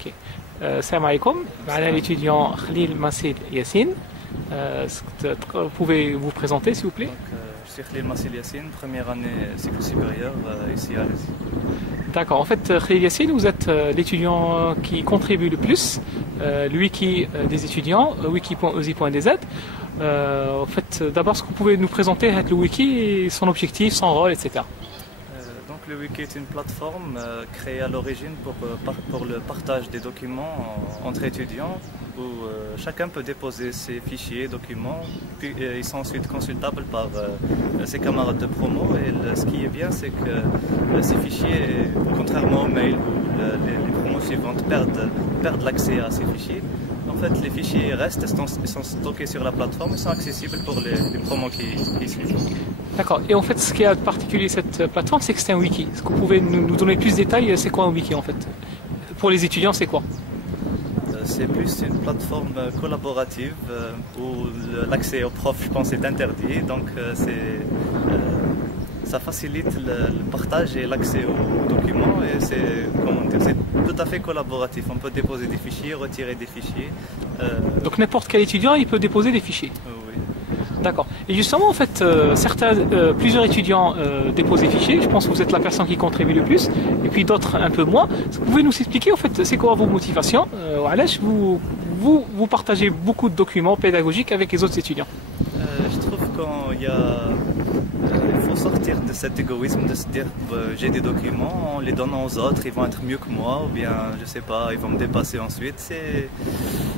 Ok. Salam alaikum. Voilà l'étudiant Khalil Massil Yassine. Pouvez vous présenter s'il vous plaît? Je suis Khalil Massil Yassine, première année cycle supérieur ici à Alès. D'accord. En fait, Khalil Yassine, vous êtes l'étudiant qui contribue le plus, le wiki des étudiants, wiki.osi.dz. En fait, d'abord, est-ce que vous pouvez nous présenter le wiki, son objectif, son rôle, etc. Donc le wiki est une plateforme créée à l'origine pour le partage des documents entre étudiants où chacun peut déposer ses fichiers, documents, puis ils sont ensuite consultables par ses camarades de promo. Et ce qui est bien, c'est que ces fichiers, contrairement aux mails où les promos suivantes perdent l'accès à ces fichiers, en fait les fichiers restent, ils sont stockés sur la plateforme et sont accessibles pour les promos qui suivent. D'accord. Et en fait, ce qui est particulier de cette plateforme, c'est que c'est un wiki. Est-ce que vous pouvez nous donner plus de détails? C'est quoi un wiki en fait? Pour les étudiants, c'est quoi? C'est plus une plateforme collaborative où l'accès aux profs, je pense, est interdit. Donc ça facilite le partage et l'accès aux documents et c'est tout à fait collaboratif. On peut déposer des fichiers, retirer des fichiers. Donc n'importe quel étudiant, il peut déposer des fichiers. Oui. D'accord. Et justement, en fait, plusieurs étudiants déposent des fichiers. Je pense que vous êtes la personne qui contribue le plus, et puis d'autres un peu moins. Vous pouvez nous expliquer, en fait, c'est quoi vos motivations? Vous partagez beaucoup de documents pédagogiques avec les autres étudiants. Je trouve il faut sortir de cet égoïsme de se dire j'ai des documents, en les donnant aux autres, ils vont être mieux que moi, ou bien, je sais pas, ils vont me dépasser ensuite.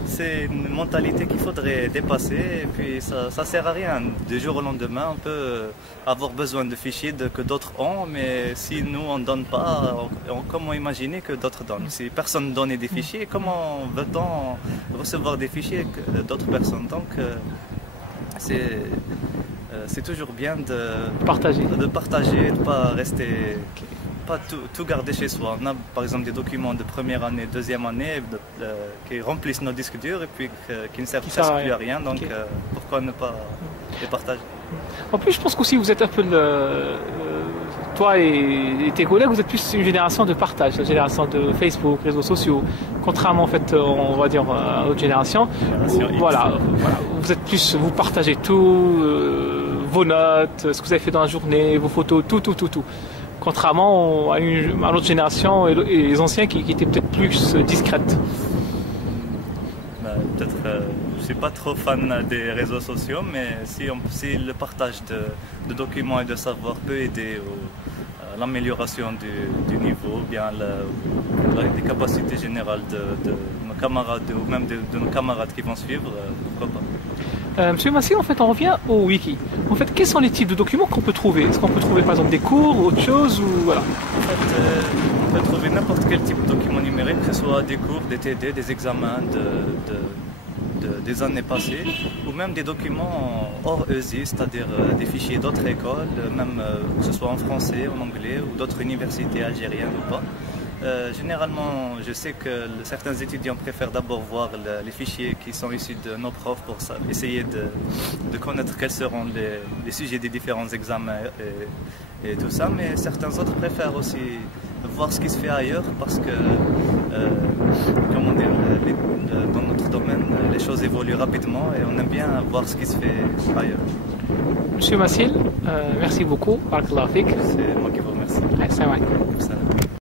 C'est une mentalité qu'il faudrait dépasser, et puis ça sert à rien. Du jour au lendemain, on peut avoir besoin de fichiers que d'autres ont, mais si nous on ne donne pas, comment imaginer que d'autres donnent? Si personne ne donne des fichiers, comment veut-on recevoir des fichiers d'autres personnes? Donc c'est toujours bien de partager, de ne pas rester, pas tout garder chez soi. On a par exemple des documents de première année, deuxième année qui remplissent nos disques durs et puis qui ne servent presque plus à rien. Donc pourquoi ne pas les partager? En plus, je pense qu'aussi vous êtes un peu toi et tes collègues, vous êtes plus une génération de partage, une génération de Facebook, réseaux sociaux, contrairement en fait, on va dire à notre génération. Voilà, vous êtes plus, vous partagez tout, vos notes, ce que vous avez fait dans la journée, vos photos, tout. Contrairement à notre génération et les anciens qui étaient peut-être plus discrètes. Peut-être, je ne suis pas trop fan des réseaux sociaux, mais si le partage de documents et de savoir peut aider à l'amélioration du niveau, bien les capacités générales de nos camarades ou même de nos camarades qui vont suivre, pourquoi pas. Monsieur Massil, en fait, on revient au wiki. En fait, quels sont les types de documents qu'on peut trouver? Est-ce qu'on peut trouver par exemple des cours, autre chose ou voilà? En fait, on peut trouver n'importe quel type de document numérique, que ce soit des cours, des TD, des examens des années passées, ou même des documents hors ESI, c'est-à-dire des fichiers d'autres écoles, même que ce soit en français, en anglais ou d'autres universités algériennes ou pas. Généralement, je sais que certains étudiants préfèrent d'abord voir les fichiers qui sont issus de nos profs pour essayer de connaître quels seront les sujets des différents examens et tout ça, mais certains autres préfèrent aussi voir ce qui se fait ailleurs parce que, comment dire, dans notre domaine, les choses évoluent rapidement et on aime bien voir ce qui se fait ailleurs. Monsieur Massil, merci beaucoup. C'est moi qui vous remercie. Assalamu alaikum.